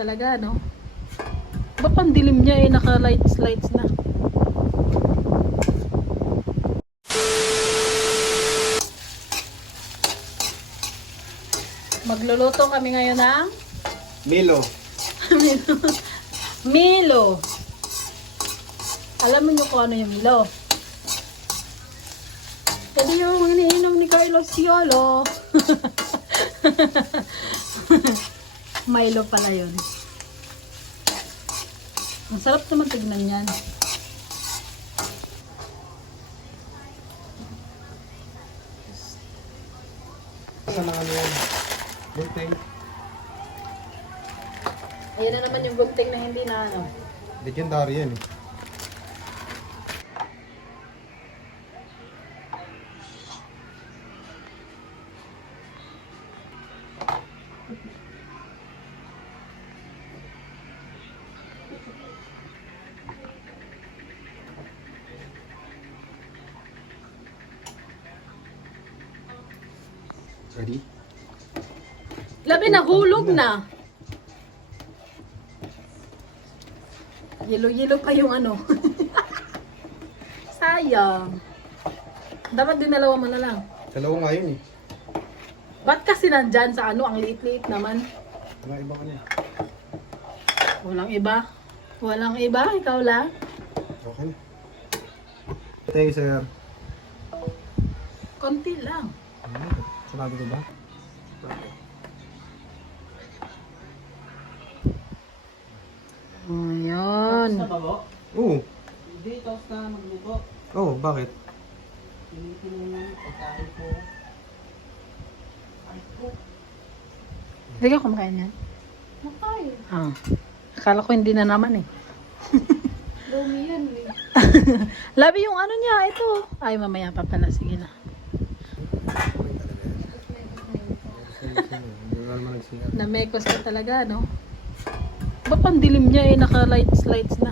talaga, no? Ba't pandilim niya eh, naka-lights na. Magluluto kami ngayon ng Milo. Milo. Alam mo nyo kung ano yung Milo? Ito yung iniinom ni Carlos Yolo. Milo pala yun. Ang sarap naman tignan yan. Saan na ano yan? Gunting. Ayan na naman yung gunting na hindi na ano. Legendary yan eh. Ready? Labi na, hulog na. Yelo-yelo pa yung ano. Sayang. Dapat dinalawa mo na lang. Dalawa nga yun eh. Ba't kasi nandyan sa ano, ang liit-liit naman? Mga ibang ano. Walang iba. Walang iba, ikaw lang. Okay na. Thank you, sir. Konti lang. Sinabi ko ba? Ayan. Oo. Hindi, tapos na magluto. Oo, bakit? Pilitin mo lang pagkain ko. Ay ko. Hindi ka kumakain yan? Makain. Ah. Akala ko hindi na naman eh. Lumi yan eh. Labi yung ano niya, ito. Ay, mamaya pa pala. Sige na. Hindi nga naman nagsiya. Namekos ka talaga, no? Ba't pandilim niya eh, naka-lights na.